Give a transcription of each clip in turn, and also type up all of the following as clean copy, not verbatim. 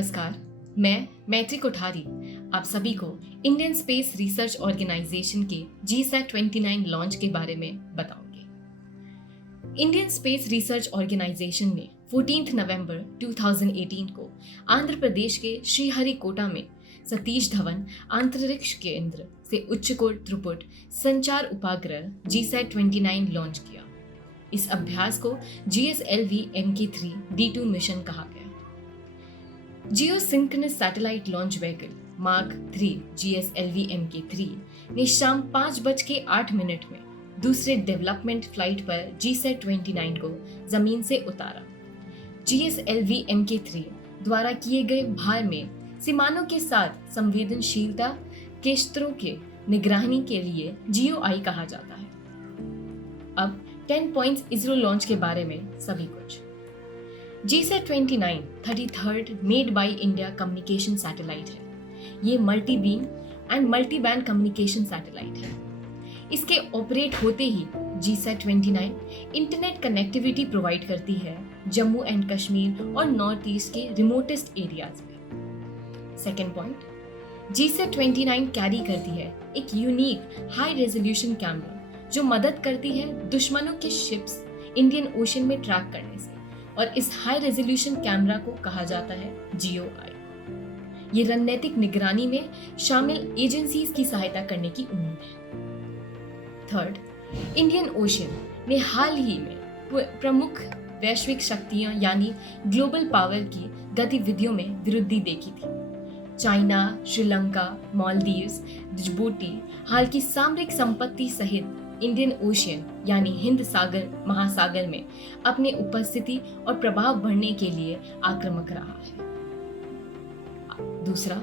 नमस्कार, मैं मैत्री कोठारी आप सभी को इंडियन स्पेस रिसर्च ऑर्गेनाइजेशन के GSAT 29 लॉन्च के बारे में बताऊंगी। इंडियन स्पेस रिसर्च ऑर्गेनाइजेशन ने 14 नवंबर 2018 को आंध्र प्रदेश के श्रीहरिकोटा में सतीश धवन अंतरिक्ष केंद्र से उच्चकोट थ्रूपुट संचार उपग्रह GSAT 29 लॉन्च किया। इस अभ्यास को GSLV Mk3 D2 मिशन कहा गया। Geosynchronous satellite launch vehicle mark 3 GSLV Mk3 ने शाम 5:08 में दूसरे डेवलपमेंट फ्लाइट पर GSAT 29 को जमीन से उतारा। GSLV Mk3 द्वारा किए गए भार में सीमानों के साथ संवेदनशीलता के स्तरों के निगरानी के लिए GOI कहा जाता है। अब 10 पॉइंट्स इसरो लॉन्च के बारे में सभी कुछ। GSAT 29 33rd made by India communication satellite है। ये multi beam and multi band communication satellite है। इसके ऑपरेट होते ही GSAT 29 इंटरनेट कनेक्टिविटी प्रोवाइड करती है जम्मू एंड कश्मीर और नॉर्थ ईस्ट के रिमोटेस्ट एरियाज में। सेकेंड पॉइंट, GSAT 29 कैरी करती है एक यूनिक हाई रेजोल्यूशन कैमरा जो मदद करती है दुश्मनों के शिप्स इंडियन ओशन में ट्रैक करने से, और इस हाई रेजोल्यूशन कैमरा को कहा जाता है GOI। ये रणनीतिक निगरानी में शामिल एजेंसीज की सहायता करने की उम्मीद है। थर्ड, इंडियन ओशन ने हाल ही में प्रमुख वैश्विक शक्तियां यानी ग्लोबल पावर की गतिविधियों में वृद्धि देखी थी। चाइना, श्रीलंका, मालदीव्स, जिबूटी हाल की सामरिक संपत्ति सहित इंडियन ओशियन यानी हिंद सागर महासागर में अपनी उपस्थिति और प्रभाव बढ़ने के लिए आक्रामक रहा है। दूसरा,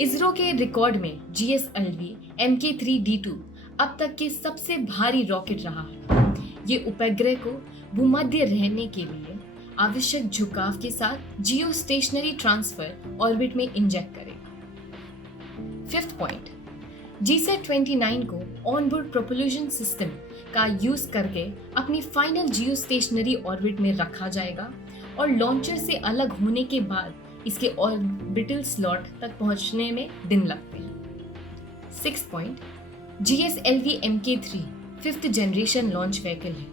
इसरो के रिकॉर्ड में GSLV Mk3 D2 अब तक के सबसे भारी रॉकेट रहा है। ये उपग्रह को भूमध्य रहने के लिए आवश्यक झुकाव के साथ जियो स्टेशनरी ट्रांसफर ऑर्बिट में इंजेक्ट करेगा। फिफ्थ पॉइंट, GSAT 29 को ऑनबोर्ड प्रोपल्शन सिस्टम का यूज करके अपनी फाइनल जियो स्टेशनरी ऑर्बिट में रखा जाएगा और लॉन्चर से अलग होने के बाद इसके ऑर्बिटल स्लॉट तक पहुंचने में दिन लगते हैं। Six point, GSLV Mk3 5th generation launch vehicle है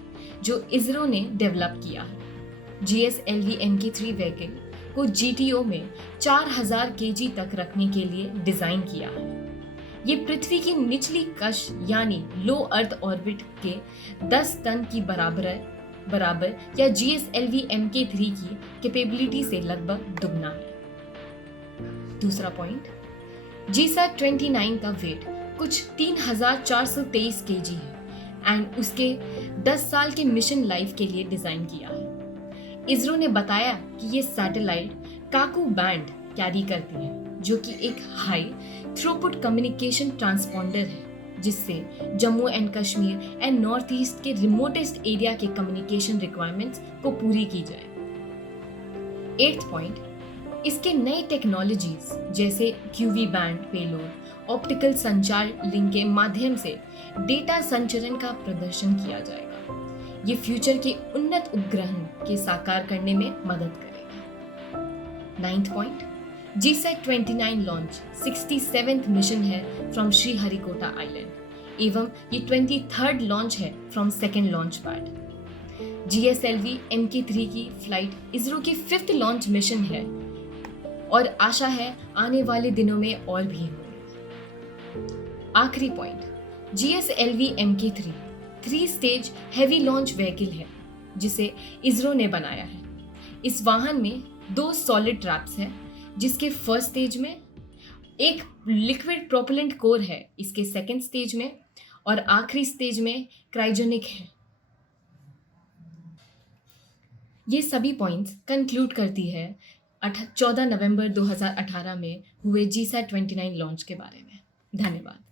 जो इसरो ने डेवलप किया है। GSLV Mk3 व्हीकल को GTO में 4000 kg तक रखने के लिए डिजाइन किया है। ये पृथ्वी की निचली कक्ष यानी लो अर्थ ऑर्बिट के 10 टन की बराबर या GSLV Mk3 की कैपेबिलिटी से लगभग दुगना है। दूसरा पॉइंट, GSAT 29 का वेट कुछ 3423 kg है एंड उसके 10 साल के मिशन लाइफ के लिए डिजाइन किया है। इसरो ने बताया कि ये सैटेलाइट काकू बैंड कैरी करती है जो कि एक हाई थ्रूपुट कम्युनिकेशन ट्रांसपॉन्डर है जिससे Jammu and Kashmir and north east के रिमोटेस्ट एरिया के कम्युनिकेशन रिक्वायरमेंट्स को पूरी की जाए। एट्थ पॉइंट, इसके नए टेक्नोलॉजीज जैसे QV बैंड पेलोड, ऑप्टिकल संचार लिंक के माध्यम से डेटा संचरण का प्रदर्शन किया जाएगा। ये फ्यूचर के उन्नत उपग्रह के साकार करने में मदद करेगा। Ninth point, GSAT 29 launch 67th mission है फ्रॉम श्रीहरिकोटा आइलैंड एवं ये 23rd लॉन्च है from second launch pad. GSLV Mk3 की फ्लाइट इसरो की 5th लॉन्च मिशन है और आशा है आने वाले दिनों में और भी होंगे। आखिरी point, GSLV Mk3 3 stage heavy launch vehicle है जिसे इसरो ने बनाया है। इस वाहन में 2 सॉलिड ट्रैप्स हैं जिसके फर्स्ट स्टेज में एक लिक्विड प्रोपेलेंट कोर है, इसके सेकेंड स्टेज में, और आखिरी स्टेज में क्रायोजेनिक है। ये सभी पॉइंट्स कंक्लूड करती है 14 नवंबर 2018 में हुए GSAT 29 लॉन्च के बारे में। धन्यवाद।